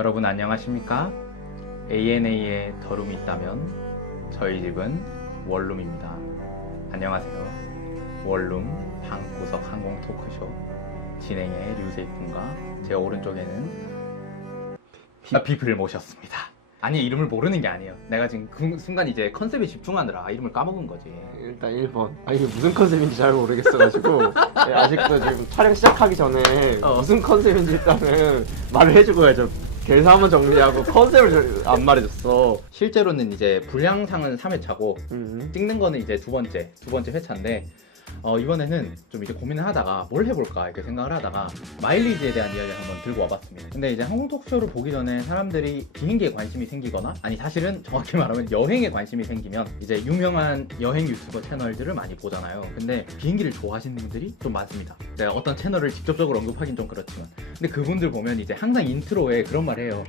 여러분 안녕하십니까? ANA에 더룸이 있다면 저희 집은 원룸입니다. 안녕하세요. 원룸 방구석 항공 토크쇼 진행의 류세이푼과 제 오른쪽에는 비프를 모셨습니다. 아니, 이름을 모르는 게 아니에요. 내가 지금 그 순간 이제 컨셉에 집중하느라 이름을 까먹은 거지. 일단 1번. 이게 무슨 컨셉인지 잘 모르겠어가지고 아직도 지금 촬영 시작하기 전에 무슨 컨셉인지 일단은 말을 해주고 해야죠. 계산 한번 정리하고 컨셉을 안 말해줬어. 실제로는 이제 분량상은 3회차고 찍는 거는 이제 두 번째 회차인데 이번에는 좀 이제 고민을 하다가 뭘 해볼까 이렇게 생각을 하다가 마일리지에 대한 이야기를 한번 들고 와봤습니다. 근데 이제 항공 토크쇼를 보기 전에 사람들이 비행기에 관심이 생기거나, 아니 사실은 정확히 말하면 여행에 관심이 생기면 이제 유명한 여행 유튜버 채널들을 많이 보잖아요. 근데 비행기를 좋아하시는 분들이 좀 많습니다. 제가 어떤 채널을 직접적으로 언급하긴 좀 그렇지만, 근데 그분들 보면 이제 항상 인트로에 그런 말 해요.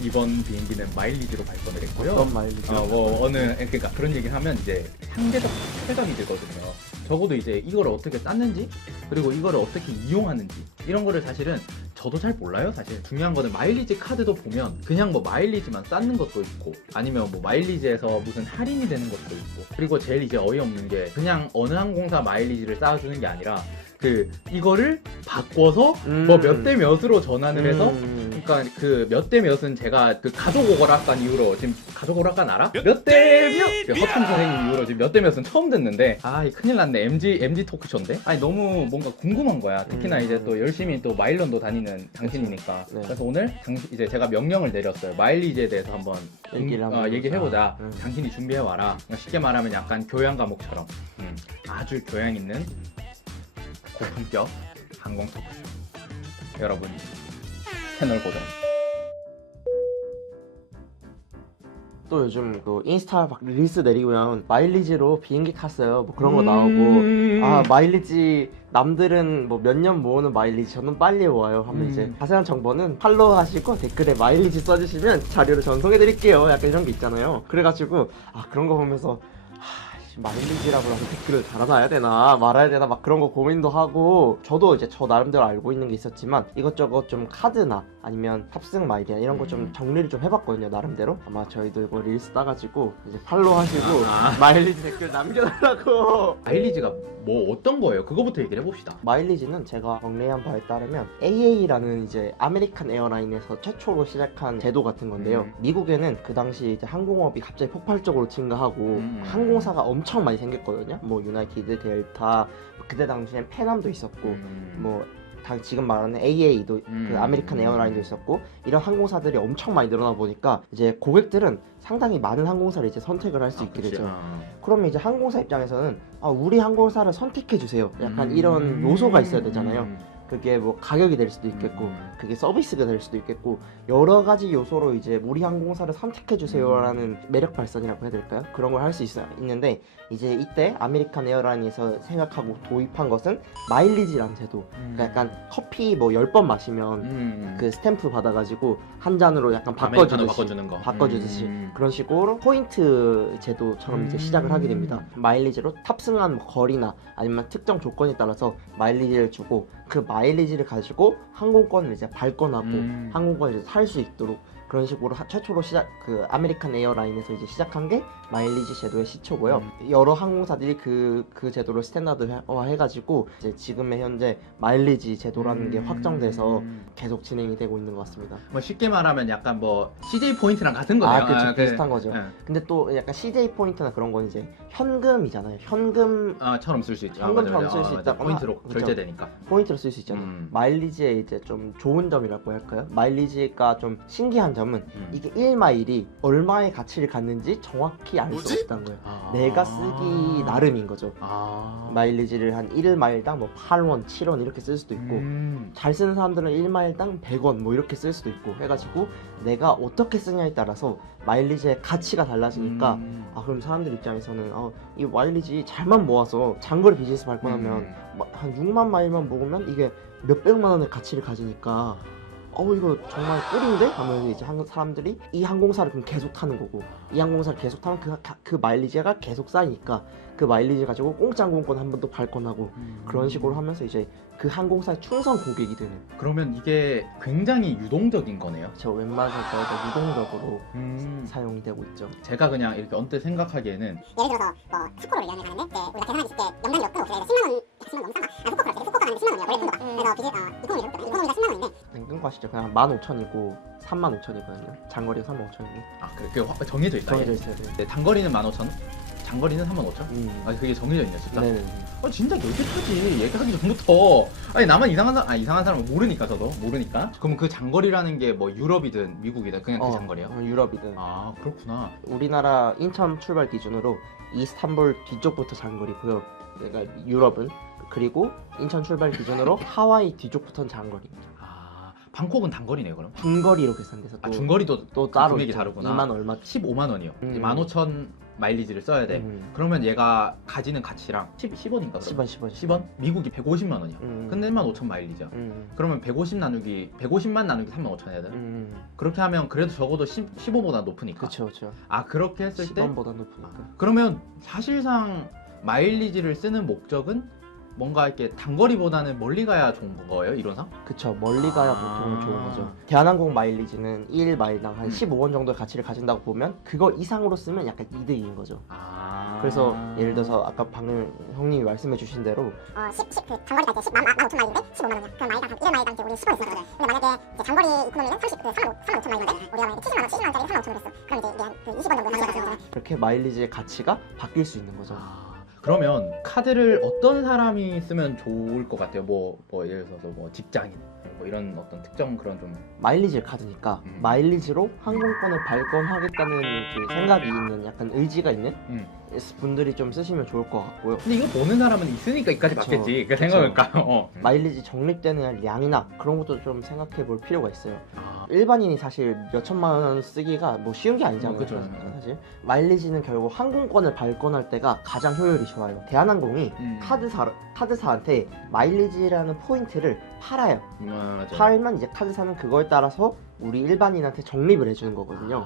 이번 비행기는 마일리지로 발권을 했고요. 어떤 마일리지? 그러니까 그런 얘기를 하면 이제 상대적 체감이 들거든요. 적어도 이제 이걸 어떻게 쌌는지, 그리고 이거를 어떻게 이용하는지, 이런 거를 사실은 저도 잘 몰라요. 사실 중요한 거는 마일리지 카드도 보면 그냥 뭐 마일리지만 쌓는 것도 있고, 아니면 뭐 마일리지에서 무슨 할인이 되는 것도 있고, 그리고 제일 이제 어이없는 게 그냥 어느 항공사 마일리지를 쌓아주는 게 아니라 이거를 바꿔서 뭐 몇 대 몇으로 전환을 해서, 그러니까 그 몇 대 몇은 제가 그 가족 오락관 이후로, 지금 가족 오락관 알아? 몇 대 몇? 그 허참 선생님 이후로 지금 몇 대 몇은 처음 듣는데, 이 큰일 났네. MG 토크쇼인데? 너무 뭔가 궁금한 거야. 특히나 이제 또 열심히 또 마일런도 다니는 당신이니까. 네. 그래서 오늘 이제 제가 명령을 내렸어요. 마일리지에 대해서 한번 얘기를 해보자. 당신이 준비해와라. 쉽게 말하면 약간 교양 과목처럼 아주 교양 있는 고품격 항공 토크쇼. 여러분이 채널 고정. 또 요즘 그 인스타 막 릴스 내리고면 마일리지로 비행기 탔어요. 뭐 그런 거 나오고, 마일리지 남들은 뭐 몇 년 모으는 마일리지 저는 빨리 모아요 하면 이제 자세한 정보는 팔로우 하시고 댓글에 마일리지 써주시면 자료를 전송해 드릴게요. 약간 이런 게 있잖아요. 그래가지고 그런 거 보면서 마일리지라고 해서 댓글을 달아놔야 되나 말아야 되나 막 그런 거 고민도 하고, 저도 이제 저 나름대로 알고 있는 게 있었지만 이것저것 좀 카드나 아니면 탑승 마일이나 이런 거 좀 정리를 좀 해봤거든요, 나름대로. 아마 저희도 이거 릴스 따가지고 이제 팔로우 하시고 마일리지 댓글 남겨달라고. 마일리지가 뭐 어떤 거예요? 그거부터 얘기를 해봅시다. 마일리지는 제가 정리한 바에 따르면 AA라는 이제 아메리칸 에어라인에서 최초로 시작한 제도 같은 건데요. 미국에는 그 당시 이제 항공업이 갑자기 폭발적으로 증가하고 항공사가 엄청 많이 생겼거든요. 뭐 유나이티드, 델타, 그때 당시엔 페남도 있었고, 뭐 지금 말하는 AA도 그 아메리칸 에어라인도 있었고, 이런 항공사들이 엄청 많이 늘어나 보니까 이제 고객들은 상당히 많은 항공사를 이제 선택을 할 수 있게 되죠. 그러면 이제 항공사 입장에서는 우리 항공사를 선택해 주세요, 약간 이런 요소가 있어야 되잖아요. 그게 뭐 가격이 될 수도 있겠고, 그게 서비스가 될 수도 있겠고, 여러 가지 요소로 이제 우리 항공사를 선택해 주세요라는 매력 발산이라고 해야 될까요? 그런 걸 할 수 있는데, 이제 이때 아메리칸 에어라인에서 생각하고 도입한 것은 마일리지라는 제도. 그러니까 약간 커피 뭐 10번 마시면 그 스탬프 받아가지고 한 잔으로 약간 바꿔주듯이 그런 식으로 포인트 제도처럼 이제 시작을 하게 됩니다. 마일리지로 탑승한 거리나 아니면 특정 조건에 따라서 마일리지를 주고, 그 마일리지를 가지고 항공권을 이제 발권하고 항공권을 이제 살 수 있도록, 그런 식으로 최초로 그 아메리칸 에어라인에서 이제 시작한 게 마일리지 제도의 시초고요. 여러 항공사들이 그 제도를 스탠다드화 해가지고 이제 지금의 현재 마일리지 제도라는 게 확정돼서 계속 진행이 되고 있는 것 같습니다. 뭐 쉽게 말하면 약간 뭐 CJ 포인트랑 같은 거네요. 그렇죠. 비슷한 거죠. 근데 또 약간 CJ 포인트나 그런 건 이제 현금이잖아요. 처럼 쓸 수 있죠. 현금처럼 쓸 수 있다. 포인트로 그렇죠. 결제되니까. 포인트로 쓸 수 있잖아요. 마일리지의 이제 좀 좋은 점이라고 할까요? 마일리지가 좀 신기한 점은 이게 1마일이 얼마의 가치를 갖는지 정확히 알 수 없다는 거예요. 내가 쓰기 나름인 거죠. 마일리지를 한 1마일당 뭐 8원, 7원 이렇게 쓸 수도 있고, 잘 쓰는 사람들은 1마일당 100원 뭐 이렇게 쓸 수도 있고 해가지고, 내가 어떻게 쓰냐에 따라서 마일리지의 가치가 달라지니까 그럼 사람들 입장에서는 이 마일리지 잘만 모아서 장거리 비즈니스 발권하면 한 6만 마일만 모으면 이게 몇백만 원의 가치를 가지니까 이거 정말 꿀인데? 하면 이제 사람들이 이 항공사를 그럼 계속 타는 거고, 이 항공사를 계속 타면 그 마일리지가 계속 쌓이니까 그 마일리지 가지고 공짜 항공권 한 번 더 발권하고 그런 식으로 하면서 이제 그 항공사의 충성 고객이 되는. 그러면 이게 굉장히 유동적인 거네요. 저 웬만해서 거의 다 유동적으로 사용이 되고 있죠. 제가 그냥 이렇게 언뜻 생각하기에는 예를 들어서 뭐 푸꾸로를 여행을 가는데 이제 우리가 계산하기 쉽게 염단이 없고 그래서 10만 원, 10만 원 너무 싼가? 푸꾸로 푸꾸가 가는데 10만 원이야. 원래 큰 거. 그래서 이코노미 해볼까? 이코노미가 10만 원인데 끊고 하시죠. 그냥 15,000이고 35,000이거든요. 장거리가 35,000이고 그게 정해져 있다. 정해져 있어요. 네, 단거리는 15,000원, 장거리는 35,000원. 아 그게 정해져 있네 진짜. 네네. 진짜 얘기하지. 얘기하기 전부터 아니 나만 이상한 사람은 모르니까 저도 모르니까. 그럼 그 장거리라는 게 뭐 유럽이든 미국이든 그냥 그 장거리야? 유럽이든. 아 그렇구나. 우리나라 인천 출발 기준으로 이스탄불 뒤쪽부터 장거리고요. 그러니까 유럽은, 그리고 인천 출발 기준으로 하와이 뒤쪽부터는 장거리입니다. 아 방콕은 단거리네요 그럼? 중거리로 계산돼서 또, 중거리도 또 따로 금액이 있죠. 다르구나. 2만 얼마. 15만 원이요. 15,000 마일리지를 써야 돼. 그러면 얘가 가지는 가치랑 10원인가? 10원. 미국이 150만 원이야. 근데 15,000 마일리지야. 그러면 150만 나누기 35,000 해야 돼. 그렇게 하면 그래도 적어도 15보다 높으니까. 그렇죠. 아 그렇게 했을 때 10원보다 높으니까. 그러면 사실상 마일리지를 쓰는 목적은 뭔가 이렇게 단거리보다는 멀리 가야 좋은 거예요, 이론상? 그쵸, 멀리 가야 보통 좋은 거죠. 대한항공 마일리지는 1 마일당 한 15원 정도의 가치를 가진다고 보면 그거 이상으로 쓰면 약간 이득인 거죠. 그래서 예를 들어서 아까 방금 형님이 말씀해 주신 대로 그 장거리가 이제 15,000 마일인데 15만 원이야. 그럼 마일당 한 1 마일당 이제 우리 10원 있었거든. 근데 만약에 이제 장거리 이코노미는 35,000 마일인데 우리가 만약에 70만 원짜리 35,000을 했어. 그럼 이제 한 그 20원 정도 가져가잖아. 그렇게 마일리지의 가치가 바뀔 수 있는 거죠. 그러면 카드를 어떤 사람이 쓰면 좋을 것 같아요? 뭐 예를 들어서 뭐 직장인 뭐 이런 어떤 특정 그런 좀 마일리지 카드니까 마일리지로 항공권을 발권하겠다는 그 생각이 있는, 약간 의지가 있는 분들이 좀 쓰시면 좋을 것 같고요. 근데 이거 보는 사람은 있으니까 이까지 그쵸, 맞겠지. 그 생각을까? 마일리지 적립되는 양이나 그런 것도 좀 생각해 볼 필요가 있어요. 일반인이 사실 몇 천만 원 쓰기가 뭐 쉬운 게 아니잖아요. 그쵸. 사실 마일리지는 결국 항공권을 발권할 때가 가장 효율이 좋아요. 대한항공이 카드사한테 마일리지라는 포인트를 팔아요. 맞아. 팔면 이제 카드사는 그거에 따라서 우리 일반인한테 적립을 해주는 거거든요.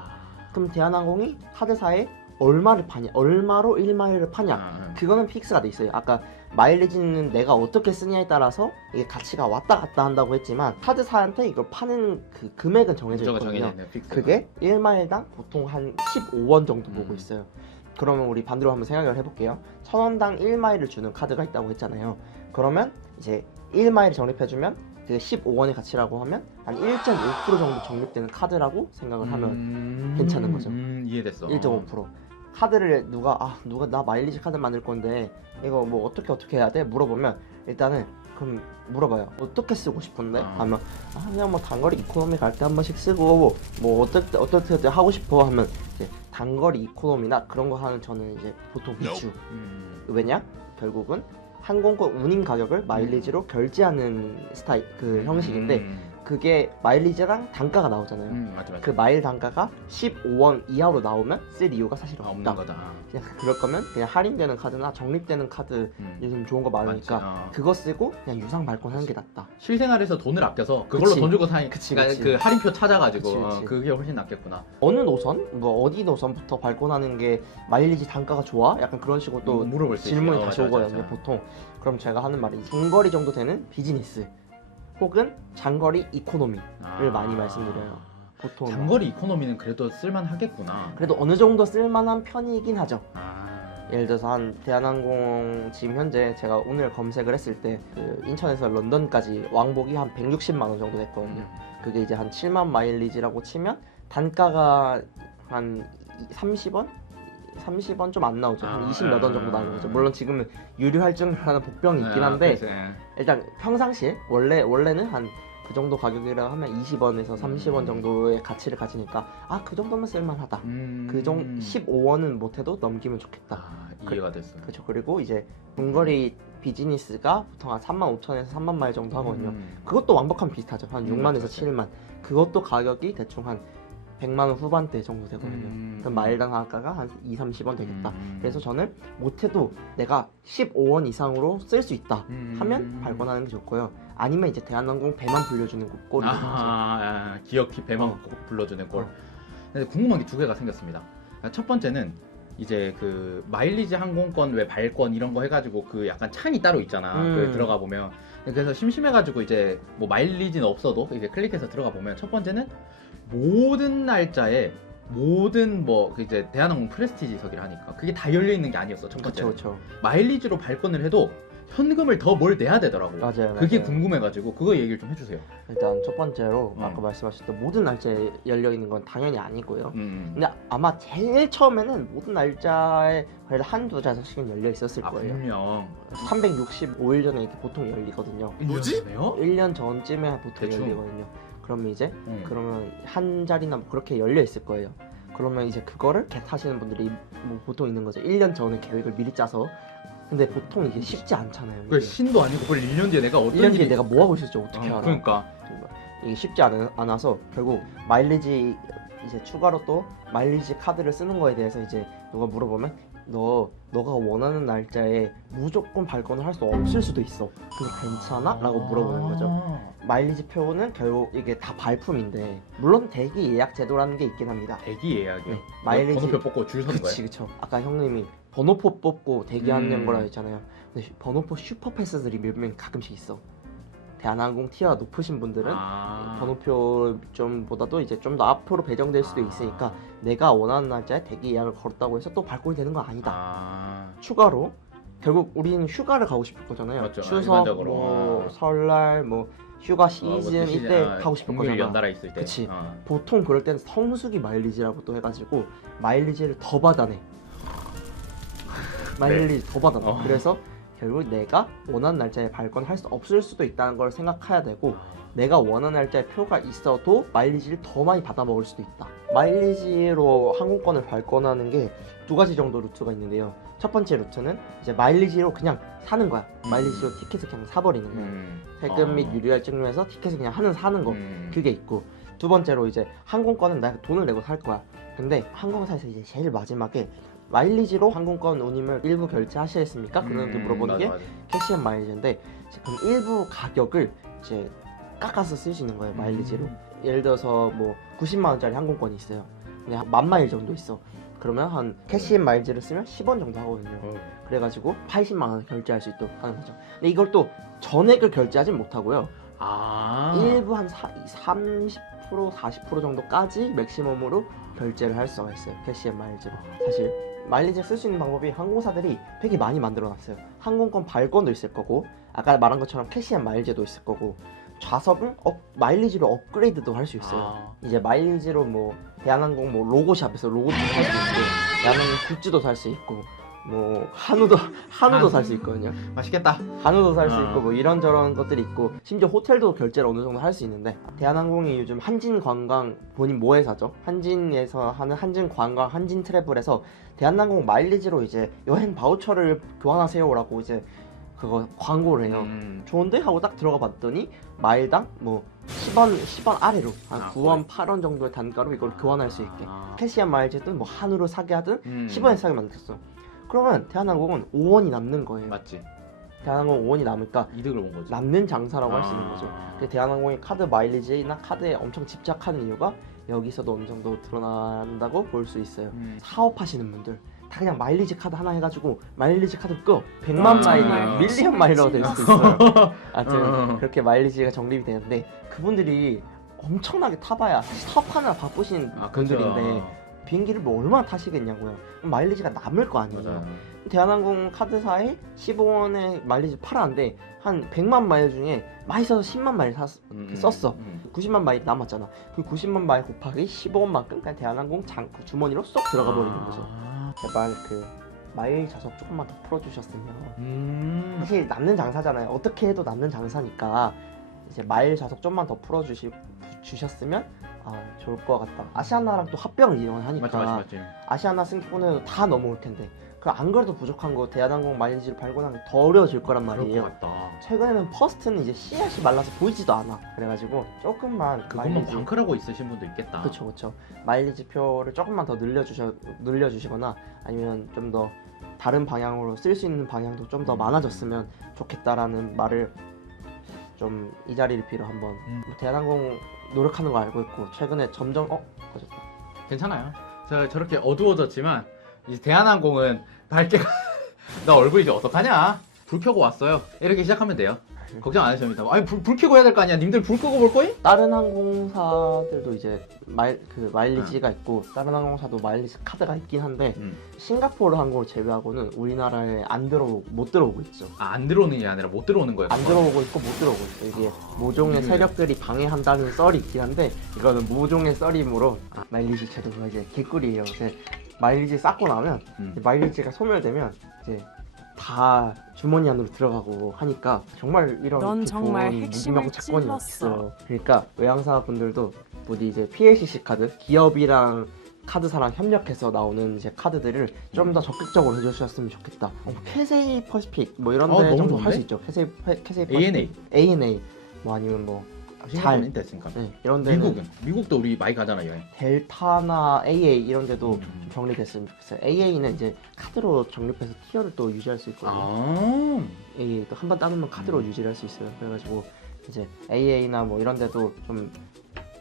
그럼 대한항공이 카드사에 얼마를 파냐, 얼마로 1마일을 파냐, 그거는 픽스가 돼 있어요. 아까 마일리지는 내가 어떻게 쓰냐에 따라서 이게 가치가 왔다 갔다 한다고 했지만 카드사한테 이걸 파는 그 금액은 정해져 있거든요. 그게 1마일당 보통 한 15원 정도 보고 있어요. 그러면 우리 반대로 한번 생각을 해볼게요. 1,000원당 1마일을 주는 카드가 있다고 했잖아요. 그러면 이제 1마일 적립해주면 그게 15원의 가치라고 하면 한 1.5% 정도 적립되는 카드라고 생각을 하면 괜찮은 거죠. 이해됐어. 1.5%. 카드를 누가 나 마일리지 카드 만들 건데 이거 뭐 어떻게 해야 돼? 물어보면 일단은 그럼 물어봐요. 어떻게 쓰고 싶은데? 하면 그냥 뭐 단거리 이코노미 갈 때 한 번씩 쓰고 뭐 어떻게 하고 싶어 하면 이제 단거리 이코노미나 그런 거 하는 저는 이제 보통 비추. 왜냐? 결국은 항공권 운임 가격을 마일리지로 결제하는 스타일 그 형식인데 그게 마일리지랑 단가가 나오잖아요. 맞아. 그 마일 단가가 15원 이하로 나오면 쓸 이유가 사실 없는 없다. 거다. 그냥 그럴 거면 그냥 할인되는 카드나 적립되는 카드 요즘 좋은 거 많으니까 그거 쓰고 그냥 유상 발권하는 게 낫다. 실생활에서 돈을 아껴서 그걸로 그치. 돈 주고 사니 그치. 그 할인표 찾아가지고 그치. 그게 훨씬 낫겠구나. 어느 노선? 뭐 어디 노선부터 발권하는 게 마일리지 단가가 좋아? 약간 그런 식으로 또 물어볼 수 질문이 있지. 다시 오거든요. 보통. 그럼 제가 하는 말이 중거리 정도 되는 비즈니스 혹은 장거리 이코노미를 많이 말씀드려요. 보통 장거리 이코노미는 그래도 쓸만하겠구나. 그래도 어느 정도 쓸만한 편이긴 하죠. 예를 들어서 한 대한항공 지금 현재 제가 오늘 검색을 했을 때 그 인천에서 런던까지 왕복이 한 160만 원 정도 됐거든요. 그게 이제 한 7만 마일리지라고 치면 단가가 한 30원? 30원 좀 안 나오죠. 한 20 몇 원 정도 나오는 거죠. 물론 지금은 유료 할증이라는 복병이 있긴 한데 일단 평상시에 원래는 한 그 정도 가격이라 하면 20원에서 30원 정도의 가치를 가지니까 그 정도면 쓸만하다. 그 정도 15원은 못해도 넘기면 좋겠다. 이해가 됐어. 그렇죠. 그리고 이제 중거리 비즈니스가 보통 한 35,000에서 3만 마일 정도 하거든요. 그것도 왕복하면 비슷하죠. 한 6만에서 7만. 그것도 가격이 대충 한 100만 원 후반대 정도 되거든요. 그럼 마일당 단가가 한 2, 30원 되겠다. 그래서 저는 못해도 내가 15원 이상으로 쓸 수 있다 하면 발권하는 게 좋고요. 아니면 이제 대한항공 배만 불려주는 꼴이 되죠. 기억히 배만 꼭 불러주는 꼴. 근데 궁금한 게 두 개가 생겼습니다. 첫 번째는 이제 그 마일리지 항공권 왜 발권 이런 거 해가지고 그 약간 창이 따로 있잖아. 그 들어가 보면 그래서 심심해가지고 이제 뭐 마일리지는 없어도 이제 클릭해서 들어가 보면 첫 번째는 모든 날짜에 모든 뭐 이제 대한항공 프레스티지석이라 하니까 그게 다 열려 있는 게 아니었어. 첫 번째는 그렇죠. 마일리지로 발권을 해도 현금을 더 뭘 내야 되더라고. 맞아요. 그게 맞아요. 궁금해가지고 그거 얘기를 좀 해주세요. 일단 첫 번째로 아까 말씀하셨던 모든 날짜에 열려 있는 건 당연히 아니고요. 근데 아마 제일 처음에는 모든 날짜에 그래도 한두 장씩은 열려 있었을 거예요. 분명 365일 전에 이렇게 보통 열리거든요. 뭐지? 1년 전쯤에 보통 대충. 열리거든요. 그러면 이제 그러면 한 자리나 뭐 그렇게 열려 있을 거예요. 그러면 이제 그거를 하시는 분들이 뭐 보통 있는 거죠. 1년 전에 계획을 미리 짜서. 근데 보통 이게 쉽지 않잖아요. 그 신도 아니고 그걸 1년 뒤에 내가 어떤 1년 뒤에 일이 내가 뭐 하고 있을지 어떻게 알아? 그러니까 이게 쉽지 않아서 결국 마일리지 이제 추가로 또 마일리지 카드를 쓰는 거에 대해서 이제 누가 물어보면 너가 원하는 날짜에 무조건 발권을 할 수 없을 수도 있어. 근데 괜찮아? 라고 물어보는 거죠. 마일리지 표는 결국 이게 다 발품인데 물론 대기 예약 제도라는 게 있긴 합니다. 대기 예약이요? 네, 마일리지 번호표 뽑고 줄 서는 거야? 그쵸. 아까 형님이 번호표 뽑고 대기하는 거라 했잖아요. 근데 번호표 슈퍼패스들이 몇 명 가끔씩 있어. 대한항공 티어가 높으신 분들은 번호표 좀보다도 이제 좀 더 앞으로 배정될 수도 있으니까 내가 원하는 날짜에 대기 예약을 걸었다고 해서 또 발권이 되는 건 아니다. 추가로 결국 우리는 휴가를 가고 싶을 거잖아요. 맞죠. 추석, 일반적으로. 뭐 설날, 뭐 휴가 시즌 이때 가고 싶을 공휴일 거잖아. 연달아 있을 때. 그치. 보통 그럴 때는 성수기 마일리지라고 또 해가지고 마일리지를 더 받아내. 마일리지 더 받아내. 그래서 결국 내가 원하는 날짜에 발권할 수 없을 수도 있다는 걸 생각해야 되고 내가 원하는 날짜에 표가 있어도 마일리지를 더 많이 받아 먹을 수도 있다. 마일리지로 항공권을 발권하는 게 두 가지 정도 루트가 있는데요. 첫 번째 루트는 이제 마일리지로 그냥 사는 거야. 마일리지로 티켓을 그냥 사버리는 거야. 세금 및 유류를 증명해서 티켓을 그냥 사는 거. 그게 있고 두 번째로 이제 항공권은 내가 돈을 내고 살 거야. 근데 항공사에서 이제 제일 마지막에 마일리지로 항공권 운임을 일부 결제하시겠습니까? 그런 게 물어보는 게 캐시앤 마일리지인데 그럼 일부 가격을 이제 깎아서 쓰시는 거예요. 마일리지로. 예를 들어서 뭐 90만 원짜리 항공권이 있어요. 근데 한 10,000마일 정도 있어. 그러면 한 캐시앤 마일즈를 쓰면 10원 정도 하거든요. 그래가지고 80만 원 결제할 수 있도록 하는 거죠. 근데 이걸 또 전액을 결제하진 못하고요. 일부 한 30% 40% 정도까지 맥시멈으로 결제를 할 수가 있어요. 캐시앤 마일즈로. 사실 마일리지 쓸 수 있는 방법이 항공사들이 되게 많이 만들어놨어요. 항공권 발권도 있을 거고 아까 말한 것처럼 캐시앤 마일즈도 있을 거고 좌석은 마일리지로 업그레이드도 할 수 있어요. 이제 마일리지로 뭐 대한항공 뭐 로고샵에서 로고도 살 수 있고 대한항공 굿즈도 살 수 있고 뭐 한우도 살 수 있거든요. 맛있겠다. 한우도 살 수 있고 뭐 이런저런 것들이 있고 심지어 호텔도 결제를 어느 정도 할 수 있는데 대한항공이 요즘 한진관광 본인 모회사죠. 한진에서 하는 한진관광 한진 트래블에서 대한항공 마일리지로 이제 여행 바우처를 교환하세요라고 이제 그거 광고를 해요. 좋은데? 하고 딱 들어가 봤더니 마일당 뭐 10원 아래로 한 9원, 8원 정도의 단가로 이걸 교환할 수 있게 캐시앤 마일즈든 뭐 한우를 사게 하든 10원에 사게 만들었어. 그러면 대한항공은 5원이 남는 거예요. 맞지. 대한항공 5원이 남으니까 이득을 본 거지. 남는 장사라고 할 수 있는 거죠. 그래서 대한항공이 카드 마일리지나 카드에 엄청 집착하는 이유가 여기서도 어느 정도 드러난다고 볼 수 있어요. 사업하시는 분들 다 그냥 마일리지 카드 하나 해가지고 마일리지 카드 끄 100만 마일이 밀리언 마일러가 될 수도 있어요. 하여튼 그렇게 마일리지가 정립이 되는데 그분들이 엄청나게 타봐야 사업하느라 바쁘신 분들인데 비행기를 뭐 얼마나 타시겠냐고요. 마일리지가 남을 거 아니에요. 대한항공 카드사에 15원에 마일리지 팔았는데 한 100만 마일 중에 많이 써서 10만 마일 썼어. 90만 마일 남았잖아. 그 90만 마일 곱하기 15원만큼 그냥 대한항공 주머니로 쏙 들어가 버리는 거죠. 제발 그 마일 좌석 조금만 더 풀어주셨으면 사실 남는 장사잖아요. 어떻게 해도 남는 장사니까 이제 마일 좌석 좀만 더 풀어주셨으면 좋을 것 같다. 아시아나랑 또 합병을 이용을 하니까 맞지. 아시아나 승객분은 다 넘어올 텐데 그 안 그래도 부족한 거 대한항공 마일리지를 발권하면 더 어려워질 거란 그럴 말이에요. 것 같다. 최근에는 퍼스트는 이제 씨앗이 말라서 보이지도 않아. 그래가지고 조금만 그것만 광클하고 있으신 분도 있겠다. 그렇죠. 마일리지 표를 조금만 더 늘려주시거나 아니면 좀 더 다른 방향으로 쓸 수 있는 방향도 좀 더 많아졌으면 좋겠다라는 말을 좀 이 자리를 빌어 한번 대한항공 노력하는 거 알고 있고 최근에 점점 꺼졌다. 괜찮아요. 저 저렇게 어두워졌지만 이제 대한항공은 밝게 나 얼굴 이제 어떡하냐? 불 켜고 왔어요. 이렇게 시작하면 돼요. 걱정 안 하셔도 됩니다. 아니 불 켜고 해야 될 거 아니야. 님들 불 끄고 볼 거임? 다른 항공사들도 이제 마일리지가 있고 다른 항공사도 마일리지 카드가 있긴 한데 싱가포르 항공을 제외하고는 우리나라에 못 들어오고 있죠. 안 들어오는 게 아니라 못 들어오는 거예요. 안 들어오고 있고 못 들어오고 있어. 이게 모종의 세력들이 방해한다는 썰이 있긴 한데 이거는 모종의 썰이므로 마일리지 제도가 이제 개꿀이에요. 이제 마일리지 쌓고 나면 마일리지가 소멸되면 이제 다 주머니 안으로 들어가고 하니까 정말 이런 넌 정말 좋은 핵심을 무기명 채권이 찔렀어. 있어요. 그러니까 외항사 분들도 부디 이제 PLCC 카드 기업이랑 카드사랑 협력해서 나오는 이제 카드들을 좀 더 적극적으로 해주셨으면 좋겠다. 캐세이 퍼시픽 뭐 이런 데 너무 정도 할 좋은데? 수 있죠. 캐세이 퍼시픽, ANA. ANA 뭐 아니면 뭐 싱가포르는 인터 있으니까. 이런 데는 미국도 우리 많이 가잖아 여행. 델타나 AA 이런 데도 좀 정립됐으면 좋겠어요. AA는 이제 카드로 정립해서 티어를 또 유지할 수 있거든요. 아. AA 또 한 번 따놓으면 카드로 유지를 할 수 있어요. 그래가지고 이제 AA나 뭐 이런 데도 좀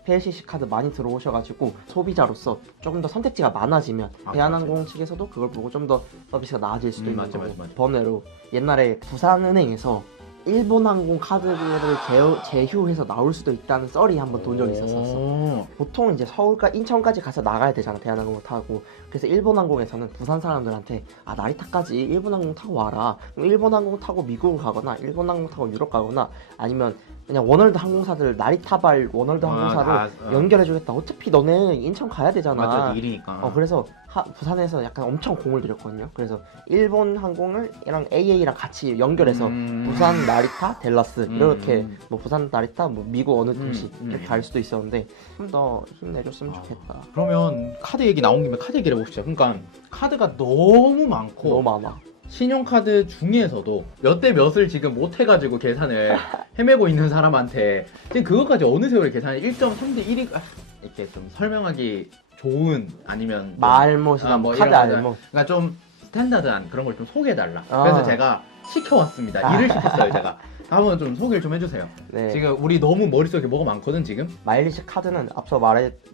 PLCC 카드 많이 들어오셔가지고 소비자로서 조금 더 선택지가 많아지면 대한항공 측에서도 그걸 보고 좀 더 서비스가 나아질 수도 있는 거고. 맞아. 번외로 옛날에 부산은행에서 일본 항공 카드를 제휴해서 나올 수도 있다는 썰이 한번 돈 적이 있었어. 보통 이제 서울과 인천까지 가서 나가야 되잖아, 대한항공 타고. 그래서 일본 항공에서는 부산 사람들한테 나리타까지 일본 항공 타고 와라. 그럼 일본 항공 타고 미국을 가거나 일본 항공 타고 유럽 가거나 아니면 그냥 워널드 항공사들 나리타발 워널드 항공사로 연결해주겠다. 어차피 너네 인천 가야 되잖아. 맞아, 일이니까. 그래서 부산에서 약간 엄청 공을 들였거든요. 그래서 일본 항공을랑 AA랑 같이 연결해서 부산, 나리타, 델라스 이렇게 뭐 부산, 나리타, 뭐 미국 어느 도시 이렇게 갈 수도 있었는데 좀 더 힘내줬으면 좋겠다. 그러면 카드 얘기 나온 김에 카드 얘기를 해봅시다. 그러니까 카드가 너무 많고 너무 많아. 신용카드 중에서도 몇 대 몇을 지금 못 해가지고 계산을 헤매고 있는 사람한테 지금 그것까지 어느 세월에 계산을 1.3대 1이 이렇게 좀 설명하기 좋은 아니면 좀 말못이나 뭐 카드 이런 거는 알못. 그러니까 좀 스탠다드한 그런 걸 좀 소개해달라. 아. 그래서 제가 시켜왔습니다. 일을 시켰어요 제가. 한번 좀 소개를 좀 해주세요. 네. 지금 우리 너무 머릿속에 뭐가 많거든 지금. 마일리지 카드는 앞서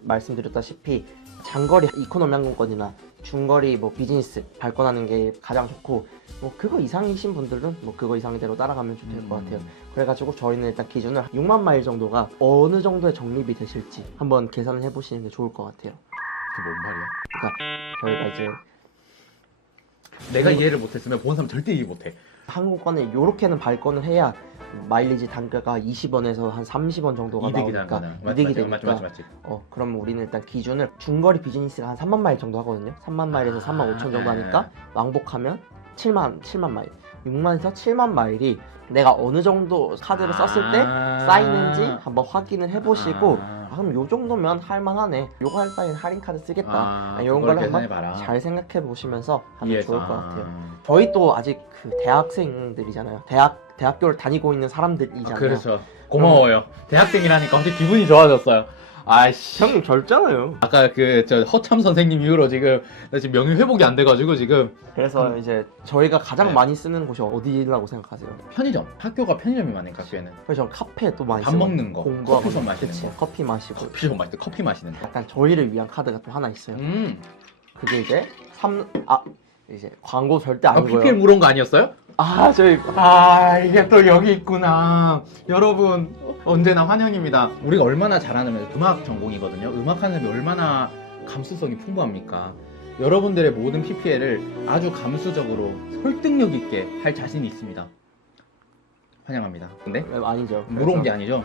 말씀드렸다시피 장거리 이코노미 항공권이나 중거리 뭐 비즈니스 발권하는 게 가장 좋고 뭐 그거 이상이신 분들은 뭐 그거 이상대로 따라가면 좋을 것 같아요. 그래가지고 저희는 일단 기준을 6만 마일 정도가 어느 정도의 적립이 되실지 한번 계산을 해보시는 게 좋을 것 같아요. 그게 뭔 말이야? 그러니까 저희가 이제 내가 이해를 못했으면 본 사람 절대 이해 못해. 항공권을 요렇게는 발권을 해야 마일리지 단가가 20원에서 한 30원 정도가 이득이라는 나오니까 거는 이득이 되니까 맞지. 그러면 우리는 일단 기준을 중거리 비즈니스가 한 3만 마일 정도 하거든요. 3만 마일에서 3만 5천 정도 하니까 왕복하면 7만 마일 6만에서 7만 마일이 내가 어느 정도 카드를 썼을 때 쌓이는지 한번 확인을 해보시고 그럼 요 정도면 할만하네. 요거 할 바에는 할인 카드 쓰겠다. 이런 걸 한번 잘 생각해 보시면서 하면 좋을 것 같아요. 저희 또 아직 그 대학생들이잖아요. 대학교를 다니고 있는 사람들이잖아요. 그렇죠. 고마워요. 대학생이라니까 갑자기 기분이 좋아졌어요. 아이씨. 형님 젊잖아요. 아까 그 저 허참 선생님 이후로 지금 나 지금 명예 회복이 안 돼가지고 지금. 그래서 이제 저희가 가장 네. 많이 쓰는 곳이 어디라고 생각하세요? 편의점. 학교가 편의점이 많으니까 학교에는. 그래서 전 카페 또 많이 밥 쓰고 먹는 거. 공부하고 커피숍 마시는 그치, 거. 커피 마시고 커피숍 마시는 커피 마시는 거. 약간 저희를 위한 카드가 또 하나 있어요. 그게 이제 이제 광고 절대 아니고요. PPL 물어온 거 아니었어요? 저희 이게 또 여기 있구나. 여러분 언제나 환영입니다. 우리가 얼마나 잘하냐면 음악 전공이거든요. 음악하는 얼마나 감수성이 풍부합니까? 여러분들의 모든 PPL을 아주 감수적으로 설득력 있게 할 자신이 있습니다. 환영합니다. 근데 아니죠. 물어온 게 아니죠?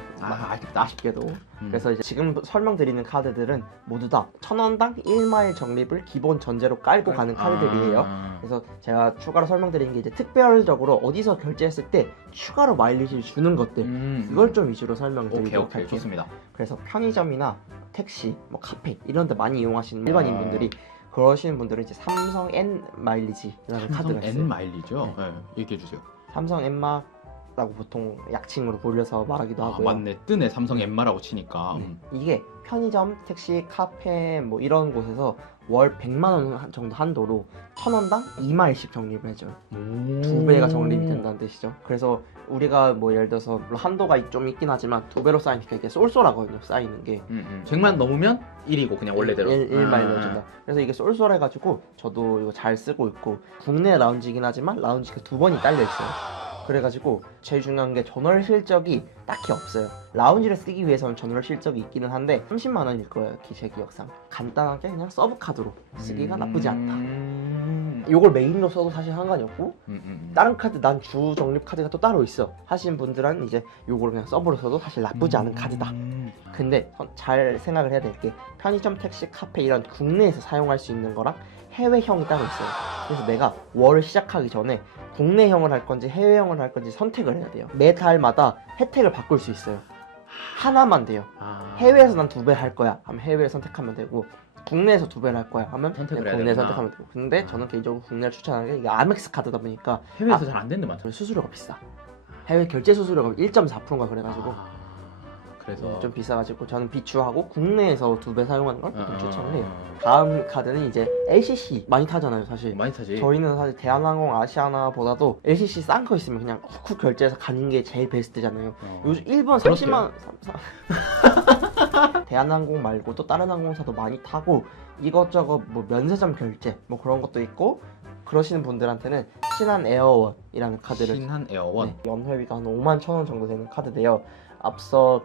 아쉽게도. 그래서 이제 지금 설명드리는 카드들은 모두 다 1,000원당 1마일 적립을 기본 전제로 깔고 가는 카드들이에요. 그래서 제가 추가로 설명드리는 게 이제 특별적으로 어디서 결제했을 때 추가로 마일리지를 주는 것들 이걸 좀 위주로 설명을 드리도록 할게요. 좋습니다. 그래서 편의점이나 택시, 뭐 카페 이런 데 많이 이용하시는 일반인분들이 그러시는 분들은 이제 삼성 N 마일리지라는 카드가 삼성 있어요. N 마일리죠? 네. 얘기해 주세요. 삼성 N마라고 보통 약칭으로 불려서 말하기도 하고요. 맞네. 뜨네. 삼성 N마라고 치니까. 이게 편의점, 택시, 카페 뭐 이런 곳에서 월 100만 원 정도 한도로 1,000원당 2마일씩 적립을 해줘요. 2배가 적립이 된다는 뜻이죠. 그래서 우리가 뭐 예를 들어서 물론 한도가 좀 있긴 하지만 2배로 쌓이니까 이게 쏠쏠하거든요. 쌓이는 게 100만 넘으면 1이고 그냥 원래대로 1마일 넣어준다. 그래서 이게 쏠쏠해가지고 저도 이거 잘 쓰고 있고 국내 라운지긴 하지만 라운지가 2번이 딸려있어요. 그래가지고 제일 중요한 게 전월 실적이 딱히 없어요. 라운지를 쓰기 위해서는 전월 실적이 있기는 한데 30만 원일 거예요. 제 기억상. 간단하게 그냥 서브 카드로 쓰기가 나쁘지 않다. 이걸 메인으로 써도 사실 상관이 없고 다른 카드 난 주 적립 카드가 또 따로 있어 하시는 분들은 이제 요걸 그냥 서브로 써도 사실 나쁘지 않은 카드다. 근데 잘 생각을 해야 될 게 편의점, 택시, 카페 이런 국내에서 사용할 수 있는 거랑 해외형이 따로 있어요. 그래서 내가 월을 시작하기 전에 국내형을 할 건지 해외형을 할 건지 선택을 해야 돼요. 매 달마다 혜택을 바꿀 수 있어요. 하나만 돼요. 해외에서 난 2배 할 거야 하면 해외를 선택하면 되고 국내에서 2배를 할 거야 하면 선택을 해야 국내 되구나. 선택하면 되고. 근데 저는 개인적으로 국내를 추천하는 게 이게 아멕스 카드다 보니까 해외에서 잘 안 되는데 많죠. 수수료가 비싸. 해외 결제 수수료가 1.4%인가 그래가지고 그래서 좀 비싸가지고 저는 비추하고 국내에서 2배 사용하는 걸 보통 추천을 해요. 어. 다음 카드는 이제 LCC 많이 타잖아요 사실. 많이 타지. 저희는 사실 대한항공, 아시아나보다도 LCC 싼 거 있으면 그냥 훅훅 결제해서 가는 게 제일 베스트잖아요. 요즘 일본 30만 원 대한항공 말고 또 다른 항공사도 많이 타고 이것저것 뭐 면세점 결제 뭐 그런 것도 있고 그러시는 분들한테는 신한 에어원이라는 카드를 신한 에어원. 네, 연회비가 한 5만 1천 원 정도 되는 카드인데요. 앞서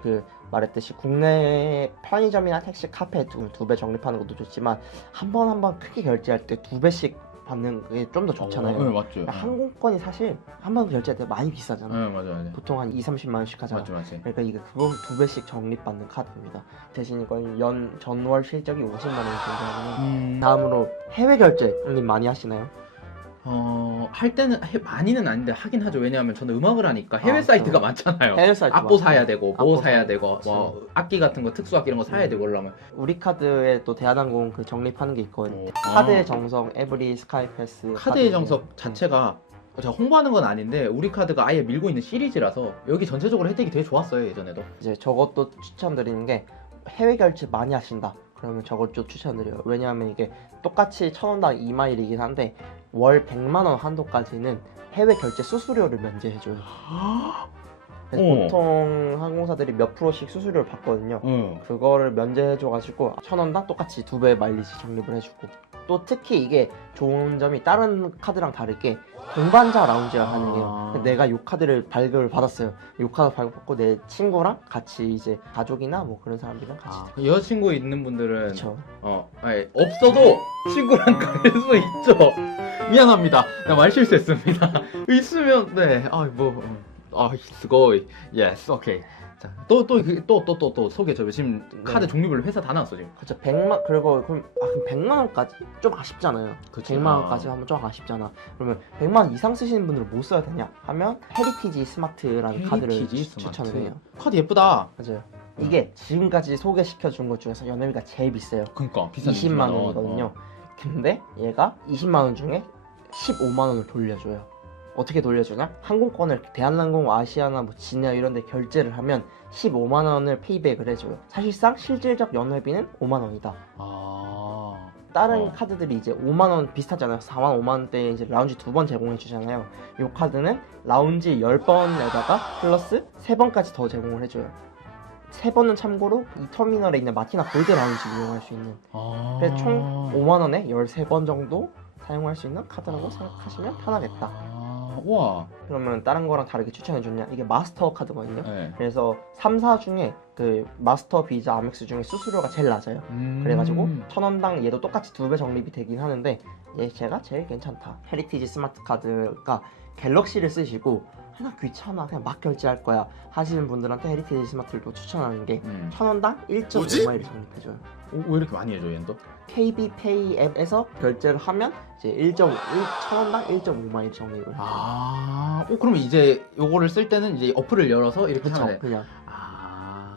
말했듯이 국내 편의점이나 택시, 카페 2배 적립하는 것도 좋지만 한 번 한 번 크게 결제할 때 2배씩 받는 게 좀 더 좋잖아요. 네, 맞죠. 항공권이 사실 한 번 결제할 때 많이 비싸잖아요. 네, 맞아요. 보통 한 2, 30만 원씩 하잖아. 맞죠. 그러니까 이게 그거 2배씩 적립받는 카드입니다. 대신 이건 전월 실적이 50만 원이 정도 다음으로 해외 결제 형님 많이 하시나요? 할 때는 많이는 아닌데 하긴 하죠. 왜냐하면 저는 음악을 하니까 해외 아, 사이트가 많잖아요. 해외 사이트 악보 많죠. 사야 되고 뭐 악보 사야 사야 되고 뭐 악기 같은 거 특수악기 이런 거 사야 되고 그러려면 우리 카드에 또 대한항공 그 적립하는 게 있거든요. 아. 카드의 정석, 에브리, 스카이패스. 카드의 정석 자체가 제가 홍보하는 건 아닌데 우리 카드가 아예 밀고 있는 시리즈라서 여기 전체적으로 혜택이 되게 좋았어요. 예전에도. 이제 저것도 추천드리는 게 해외 결제 많이 하신다. 그러면 저걸 좀 추천드려요. 왜냐하면 이게 똑같이 1,000원당 2마일이긴 한데 월 100만 원 한도까지는 해외 결제 수수료를 면제해줘요. 그래서 보통 항공사들이 몇 프로씩 수수료를 받거든요. 그거를 면제해줘가지고 1,000원당 똑같이 2배 마일리지 적립을 해주고 또 특히 이게 좋은 점이 다른 카드랑 다르게 동반자 라운지가 가능해요. 내가 이 카드를 발급을 받았어요. 이 카드 발급받고 내 친구랑 같이 이제 가족이나 뭐 그런 사람들이랑 같이 여자친구 있는 분들은 그쵸. 아니, 없어도 친구랑 갈 수 있죠. 미안합니다. 나 말 실수했습니다. 있으면 스고이. 예스, 오케이. 자, 또 소개해줘요. 지금 카드 종류별로 회사 다 나왔어 지금. 그쵸. 100만 그리고 그럼 100만 원까지 좀 아쉽잖아요. 그치. 100만 원까지 하면 좀 아쉽잖아. 그러면 100만 원 이상 쓰시는 분들은 뭐 써야 되냐 하면 헤리티지 스마트라는 카드를 추천을 해요. 카드 예쁘다. 맞아요. 이게 지금까지 소개시켜 준 것 중에서 연회비가 제일 비싸요. 그러니까 비싼 20만 원이거든요. 근데 얘가 20만 원 중에 15만 원을 돌려줘요. 어떻게 돌려주냐? 항공권을 대한항공, 아시아나 뭐 진에어 이런 데 결제를 하면 15만 원을 페이백을 해줘요. 사실상 실질적 연회비는 5만 원이다. 다른 카드들이 이제 5만 원 비슷하잖아요. 4만 5만 원대 이제 라운지 2번 제공해 주잖아요. 이 카드는 라운지 10번에다가 플러스 3번까지 더 제공을 해줘요. 3번은 참고로 이 터미널에 있는 마티나 골드 라운지 이용할 수 있는. 그래서 총 5만 원에 13번 정도 사용할 수 있는 카드라고 생각하시면 편하겠다. 우와. 그러면 다른 거랑 다르게 추천해줬냐? 이게 마스터 카드거든요. 네. 그래서 3사 중에 그 마스터, 비자, 아멕스 중에 수수료가 제일 낮아요. 그래가지고 1,000원당 얘도 똑같이 2배 적립이 되긴 하는데 얘 제가 제일 괜찮다. 헤리티지 스마트 카드가 갤럭시를 쓰시고 하나 귀찮아 그냥 막 결제할 거야 하시는 분들한테 헤리티지 스마트를 또 추천하는 게 1,000원당 1.5마일을 적립해줘요. 왜 이렇게 많이 해줘 얘는 또? KB페이 앱에서 결제를 하면 이제 1,000원당 1.5마일 적립을 해요. 그럼 이제 요거를 쓸 때는 이제 어플을 열어서 이렇게 그쵸 하면 돼. 그냥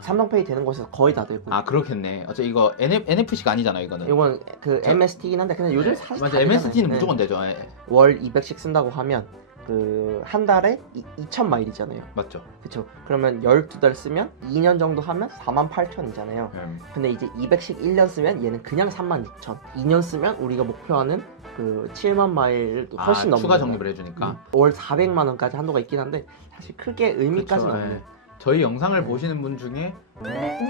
삼성페이 되는 곳에서 거의 다 되고. 아 그렇겠네. 어차 이거 NFC가 아니잖아요 이거는. 이건 그 저- MST긴 한데 근데 요즘 사실 맞아 다 MST는 되잖아요. 무조건 되죠. 예. 월 200씩 쓴다고 하면 그 한 달에 2,000마일이잖아요. 맞죠. 그쵸? 그러면 12달 쓰면 2년 정도 하면 48,000이잖아요. 근데 이제 200씩 1년 쓰면 얘는 그냥 36,000. 2년 쓰면 우리가 목표하는 그 7만 마일도 훨씬 넘는 추가 거예요. 적립을 해주니까. 월 400만 원까지 한도가 있긴 한데 사실 크게 의미까지는 그쵸, 없는. 예. 저희 영상을 보시는 분 중에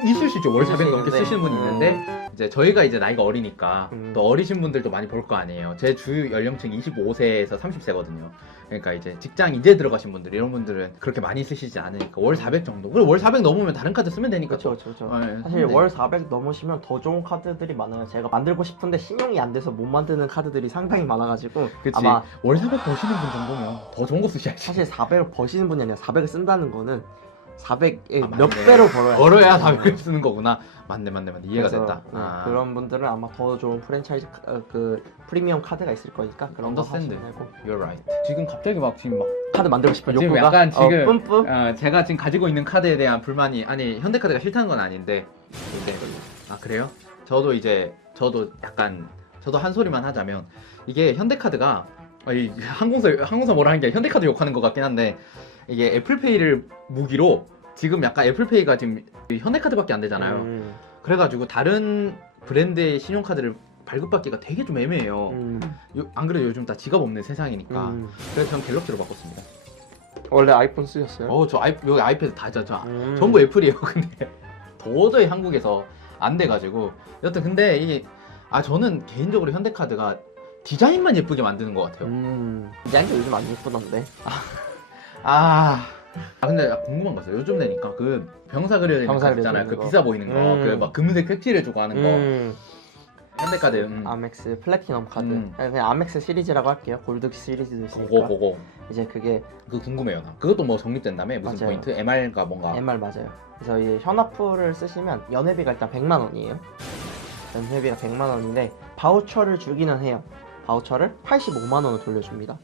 있을 수 있죠. 월 400 넘게 있는데. 쓰시는 분이 있는데 이제 저희가 이제 나이가 어리니까 또 어리신 분들도 많이 볼 거 아니에요. 제 주 연령층이 25세에서 30세거든요. 그러니까 이제 직장 이제 들어가신 분들 이런 분들은 그렇게 많이 쓰시지 않으니까 월 400 정도. 그리고 월 400 넘으면 다른 카드 쓰면 되니까. 그쵸 그쵸 그쵸. 예, 사실 네. 월 400 넘으시면 더 좋은 카드들이 많아요. 제가 만들고 싶은데 신용이 안 돼서 못 만드는 카드들이 상당히 많아가지고 그치. 아마 월 400 버시는 분 정도면 더 좋은 거 쓰셔야지. 사실 400을 버시는 분이 아니라 400을 쓴다는 거는 400의 아, 몇 맞네. 배로 벌어야 벌어야 400을 쓰는 거구나. 맞네. 이해가 그래서, 됐다. 네, 아. 그런 분들은 아마 더 좋은 프랜차이즈 그 프리미엄 카드가 있을 거니까 그런 거 언더스탠드. 하시면 되고. You're right. 지금 갑자기 막 카드 만들고 싶은 지금 욕구가 약간 지금 뿜뿜. 제가 지금 가지고 있는 카드에 대한 불만이 아니 현대카드가 싫다는 건 아닌데 근데 아 그래요? 저도 약간 저도 한 소리만 하자면 이게 현대카드가 이 항공사 뭐라 하는 게 현대카드 욕하는 것 같긴 한데 이게 애플페이를 무기로 지금 약간 애플페이가 지금 현대카드밖에 안 되잖아요. 그래가지고 다른 브랜드의 신용카드를 발급받기가 되게 좀 애매해요. 안 그래도 요즘 다 지갑 없는 세상이니까. 그래서 전 갤럭시로 바꿨습니다. 원래 아이폰 쓰셨어요? 저 여기 아이패드 다 전부 애플이에요. 근데 도저히 한국에서 안 돼가지고 여튼 근데 이게 저는 개인적으로 현대카드가 디자인만 예쁘게 만드는 것 같아요. 디자인도 요즘 안 예쁘던데. 근데 궁금한 거 있어요. 요즘 되니까 그 병사 그려져 있는 병사 거 있잖아요. 그려져 그 있는 비싸 보이는 거, 그 막 금색 색칠해주고 하는 거. 현대카드. 아멕스 플래티넘 카드. 음. 그냥 아멕스 시리즈라고 할게요. 골드 시리즈도 있으니까. 그거. 이제 그게 그거 궁금해요. 나. 그것도 뭐 적립된다며? 무슨 맞아요. 포인트? MR가 뭔가. MR 맞아요. 그래서 이 현화풀을 쓰시면 연회비가 일단 100만 원이에요. 연회비가 100만 원인데 바우처를 주기는 해요. 바우처를 85만 원을 돌려줍니다.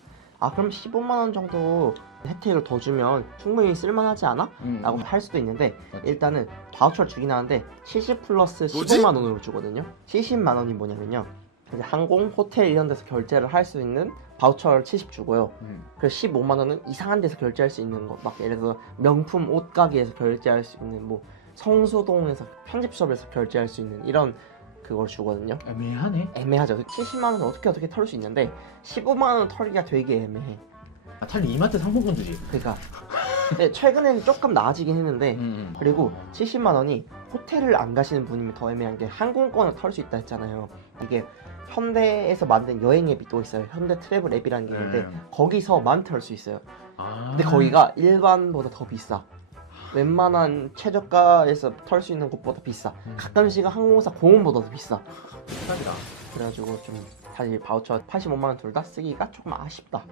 그럼 15만 원 정도 혜택을 더 주면 충분히 쓸만하지 않아? 라고 할 수도 있는데 맞지. 일단은 바우처를 주긴 하는데 70 플러스 15만 원으로 주거든요. 70만 원이 뭐냐면요. 이제 항공, 호텔 이런 데서 결제를 할 수 있는 바우처를 70 주고요. 그래서 15만 원은 이상한 데서 결제할 수 있는 거, 막 예를 들어 명품 옷 가게에서 결제할 수 있는 뭐 성수동에서 편집숍에서 결제할 수 있는 이런 그걸 주거든요. 애매하네. 애매하죠. 70만 원은 어떻게 털 수 있는데 15만 원 털기가 되게 애매해. 차라리 이마트 상품권 주지. 그러니까 근데 최근에는 조금 나아지긴 했는데 그리고 70만 원이 호텔을 안 가시는 분이면 더 애매한 게 항공권을 털 수 있다 했잖아요. 이게 현대에서 만든 여행 앱이 또 있어요. 현대 트래블 앱이라는 게 있는데 거기서만 털 수 있어요. 근데 거기가 일반보다 더 비싸. 웬만한 최저가에서 털 수 있는 곳보다 비싸. 가끔씩은 항공사 공원보다 더 비싸. 비싸다. 그래가지고 좀 사실 바우처 85만 원 둘 다 쓰기가 조금 아쉽다.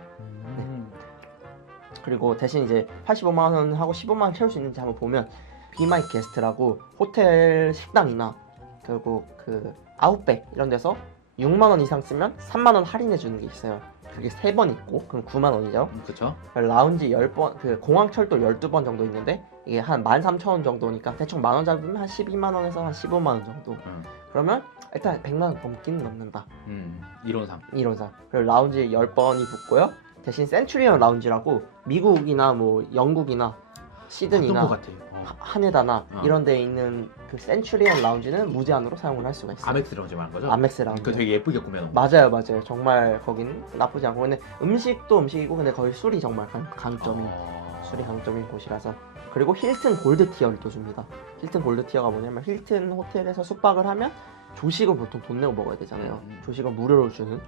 그리고 대신 이제 85만 원 하고 15만 원 채울 수 있는지 한번 보면 비마이 게스트라고 호텔 식당이나 그리고 그 아웃백 이런 데서 6만 원 이상 쓰면 3만 원 할인해 주는 게 있어요. 그게 3번 있고 그럼 9만 원이죠. 그쵸? 라운지 10번, 그 공항철도 12번 정도 있는데 이게 한 13,000원 정도니까 대충 만원 잡으면 한 12만 원에서 한 15만 원 정도. 그러면 일단 100만 원 넘기는 넘는다. 이론상. 그리고 라운지 10번이 붙고요. 대신 센츄리언 라운지라고 미국이나 뭐 영국이나 시드니나 어떤 것 같아. 하네다나 이런 데에 있는 그 센츄리언 라운지는 무제한으로 사용을 할 수가 있어요. 아멕스 라운지 말한 거죠? 아멕스 라운지. 그 되게 예쁘게 꾸며놓은. 맞아요. 정말 거긴 나쁘지 않고 근데 음식도 음식이고 근데 거기 술이 정말 강점인 술이 강점인 곳이라서. 그리고 힐튼 골드 티어를 또 줍니다. 힐튼 골드 티어가 뭐냐면 힐튼 호텔에서 숙박을 하면 조식을 보통 돈 내고 먹어야 되잖아요. 조식을 무료로 주는.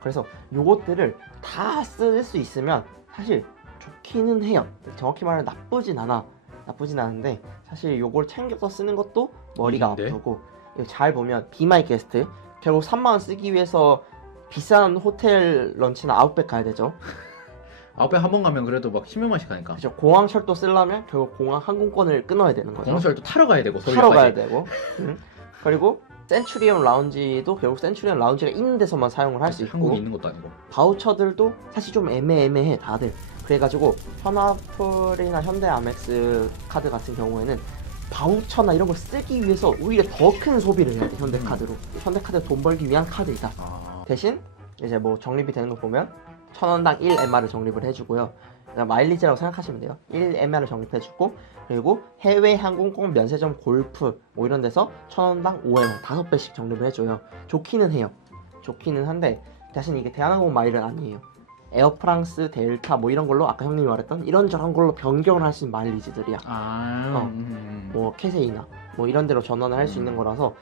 그래서 요것들을 다 쓸 수 있으면 사실 좋기는 해요. 정확히 말하면 나쁘진 않은데 사실 요걸 챙겨서 쓰는 것도 머리가 아프고 이거 잘 보면 비마이 게스트 결국 3만 원 쓰기 위해서 비싼 호텔 런치나 아웃백 가야 되죠. 아웃백 한 번 가면 그래도 막 10몇 만씩 하니까. 그렇죠. 공항 철도 쓰려면 결국 공항 항공권을 끊어야 되는 거죠. 공항철도 타러 가야 되고 타러 가야 되고 그리고 센츄리언 라운지도 결국 센츄리언 라운지가 있는 데서만 사용을 할 수 있고 한국에 있는 것도 아니고 바우처들도 사실 좀 애매해 다들. 그래가지고 현아풀이나 현대 아멕스 카드 같은 경우에는 바우처나 이런 걸 쓰기 위해서 오히려 더 큰 소비를 해야 돼 현대카드로. 현대카드 돈 벌기 위한 카드이다. 대신 이제 뭐 적립이 되는 거 보면 1,000원당 1MR을 적립을 해주고요. 그냥 마일리지라고 생각하시면 돼요. 1MR을 적립해주고 그리고 해외 항공권 면세점 골프 뭐 이런 데서 1,000원당 5MR 5배씩 적립을 해줘요. 좋기는 해요. 좋기는 한데 대신 이게 대한항공 마일은 아니에요. 에어프랑스, 델타 뭐 이런 걸로 아까 형님이 말했던 이런저런 걸로 변경을 할 수 있는 마일리지들이야. 뭐 캐세이나 뭐 이런 데로 전환을 할 수 있는 거라서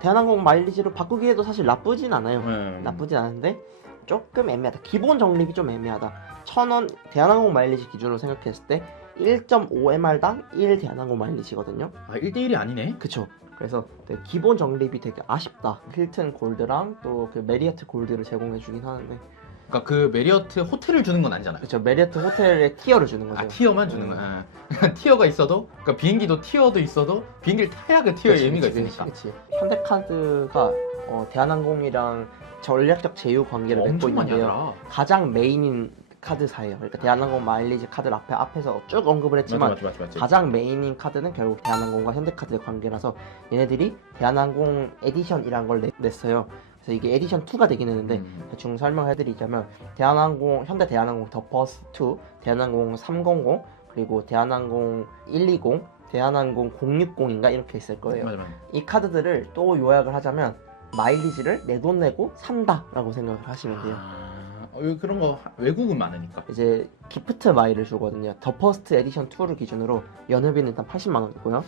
대한항공 마일리지로 바꾸기에도 사실 나쁘진 않아요. 나쁘진 않은데 조금 애매하다. 기본 적립이 좀 애매하다. 1,000원 대한항공 마일리지 기준으로 생각했을 때 1.5MR당 1 대한항공 마일리지거든요. 아 1대1이 아니네. 그쵸. 그래서 되게 기본 적립이 되게 아쉽다. 힐튼 골드랑 또 그 메리어트 골드를 제공해 주긴 하는데 그러니까 그 메리어트 호텔을 주는 건 아니잖아요. 그쵸. 메리어트 호텔에 티어를 주는 거죠. 아 티어만 주는 거야. 티어가 있어도 그러니까 비행기도 티어도 있어도 비행기를 타야 그 티어의 의미가 있으니까. 그치. 현대카드가 대한항공이랑 전략적 제휴 관계를 맺고 엄청 많이 있는데요. 하더라. 가장 메인인 카드사예요. 그러니까 대한항공 마일리지 카드를 앞에서 쭉 언급을 했지만 맞지. 가장 메인인 카드는 결국 대한항공과 현대카드의 관계라서 얘네들이 대한항공 에디션이란 걸 냈어요. 그래서 이게 에디션 2가 되긴 했는데 대충 설명해드리자면 현대 대한항공 더 버스 2, 대한항공 300 그리고 대한항공 120, 대한항공 060인가 이렇게 있을 거예요. 맞아. 이 카드들을 또 요약을 하자면 마일리지를 내 돈 내고 산다라고 생각을 하시면 돼요. 그런 거 외국은 많으니까. 이제 기프트 마일을 주거든요. 더 퍼스트 에디션 2를 기준으로 연회비는 일단 80만 원이고요.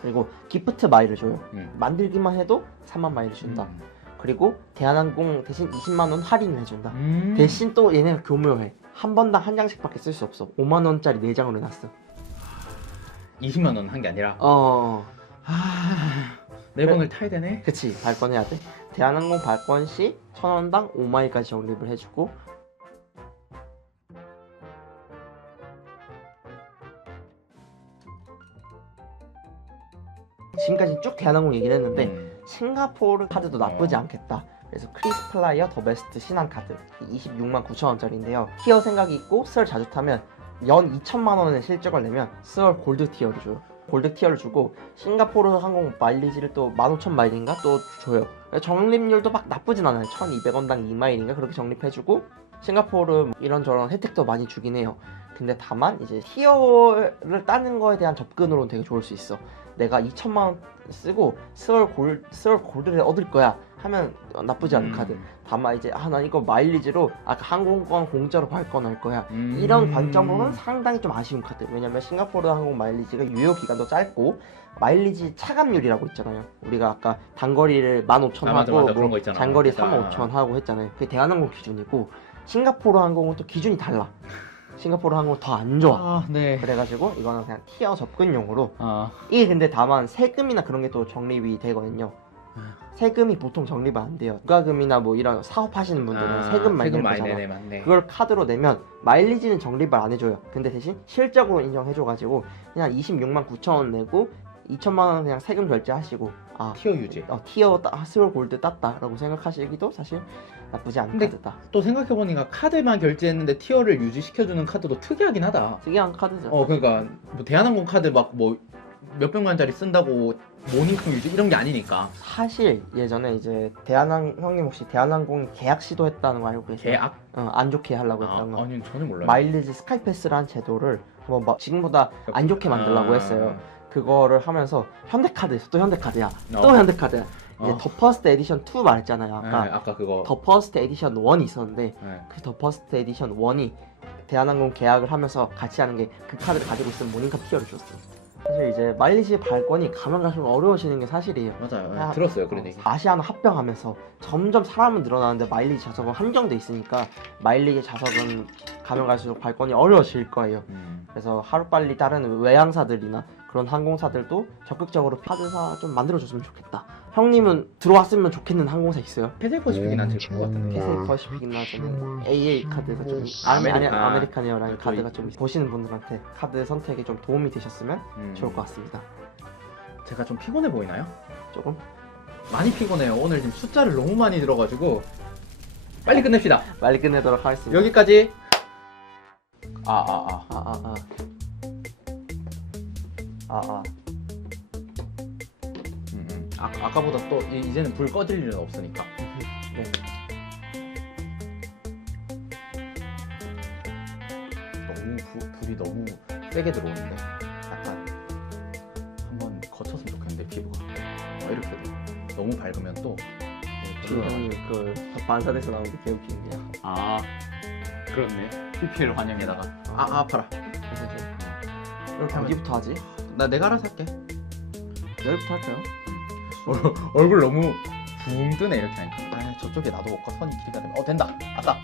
그리고 기프트 마일을 줘요. 만들기만 해도 3만 마일을 준다. 그리고 대한항공 대신 20만 원 할인을 해준다. 대신 또 얘네가 교묘해. 한 번당 한 장씩밖에 쓸 수 없어. 5만 원짜리 4장으로 해놨어. 20만 원 한 게 아니라. 네 번을 타야 되네. 그치, 발권해야 돼. 대한항공 발권 시 1,000원당 5마일까지 적립을 해주고 지금까지 쭉 대한항공 얘기를 했는데 싱가포르 카드도 나쁘지 않겠다. 그래서 크리스 플라이어 더 베스트 신한 카드 26만 9천 원짜리인데요. 티어 생각이 있고 스월 자주 타면 연 2천만 원의 실적을 내면 스월 골드 티어를 줘요. 골드 티어를 주고 싱가포르 항공 마일리지를 또 15,000마일인가 또 줘요. 적립률도 막 나쁘진 않아요. 1,200원당 2마일인가 그렇게 적립해주고 싱가포르 이런저런 혜택도 많이 주긴 해요. 근데 다만 이제 티어를 따는 거에 대한 접근으로는 되게 좋을 수 있어. 내가 2천만 원 쓰고 스월 골드를 얻을 거야 하면 나쁘지 않은 카드. 다만 이제 난 이거 마일리지로 아까 항공권 공짜로 발권할 거야 이런 관점으로는 상당히 좀 아쉬운 카드. 왜냐면 싱가포르 항공 마일리지가 유효 기간도 짧고 마일리지 차감률이라고 있잖아요. 우리가 아까 단거리를 15,000 하고 맞아. 그런 거 뭐 있잖아. 장거리 그러니까. 35,000 하고 했잖아요. 그게 대한항공 기준이고 싱가포르 항공은 또 기준이 달라. 싱가포르 항공은 더 안 좋아. 네. 그래가지고 이거는 그냥 티어 접근용으로 이게 근데 다만 세금이나 그런 게 또 적립이 되거든요. 세금이 보통 적립이 안 돼요. 부가금이나 뭐 이런 사업하시는 분들은 세금 많이 낼 거잖아. 맞네. 그걸 카드로 내면 마일리지는 적립을 안 해줘요. 근데 대신 실적으로 인정해줘가지고 그냥 26만 9천 원 내고 2천만 원 그냥 세금 결제하시고 티어 유지. 티어 스월 골드 땄다라고 생각하시기도 사실 나쁘지 않은 근데 카드다. 또 생각해보니까 카드만 결제했는데 티어를 유지시켜주는 카드도 특이하긴 하다. 특이한 카드죠. 그러니까 뭐 대한항공 카드 막 뭐 몇백만짜리 쓴다고 모닝康 유지 이런 게 아니니까. 사실 예전에 이제 형님 혹시 대한항공 계약 시도했다는 거 알고 계세요? 계약? 안 좋게 하려고 했던 거. 아니 전혀 몰라요. 마일리지 스카이패스라는 제도를 한번 지금보다 안 좋게 만들려고 했어요. 그거를 하면서 현대카드에서 또 현대카드야. 또 현대카드야. 이제 더 퍼스트 에디션 2 말했잖아요. 아까 그거. 더 퍼스트 에디션 1이 있었는데 네. 그 더 퍼스트 에디션 1이 대한항공 계약을 하면서 같이 하는 게 그 카드를 가지고 있으면 모닝카 티어를 줬어. 사실 이제 마일리지 발권이 가면 갈수록 어려워지는 게 사실이에요. 맞아요. 들었어요 그런 얘기. 아시아나 합병하면서 점점 사람은 늘어나는데 마일리지 자석은 한정돼 있으니까 마일리지 자석은 가면 갈수록 발권이 어려워질 거예요. 그래서 하루빨리 다른 외항사들이나 그런 항공사들도 적극적으로 카드사 좀 만들어줬으면 좋겠다. 형님은 들어왔으면 좋겠는 항공사 있어요? 패세 퍼시픽이 난 제일 좋은 것 같은데. 캐세이 퍼시픽이나 좀 AA 카드가 좀 아메리칸 에어라인 카드가 좀 보시는 분들한테 카드 선택에 좀 도움이 되셨으면 좋을 것 같습니다. 제가 좀 피곤해 보이나요? 조금? 많이 피곤해요. 오늘 지금 숫자를 너무 많이 들어가지고 빨리 끝냅시다. 빨리 끝내도록 하겠습니다. 여기까지. 아까보다 또 이제는 불 꺼질 일은 없으니까. 네. 너무 불이 너무 세게 들어오는데 약간 한번 거쳤으면 좋겠는데 피부가 이렇게 돼. 너무 밝으면 또 지금 그 반사돼서 나오는 게 개웃기는 게요. 아 그렇네. PPL 환영에다가 아파라. 이렇게 하면 어디부터 하지? 내가 알아서 할게. 여기부터 할까요? 얼굴 너무 붕 뜨네 이렇게 하니까. 아 저쪽에 나도 선이 길이가 되면 된다. 아싸.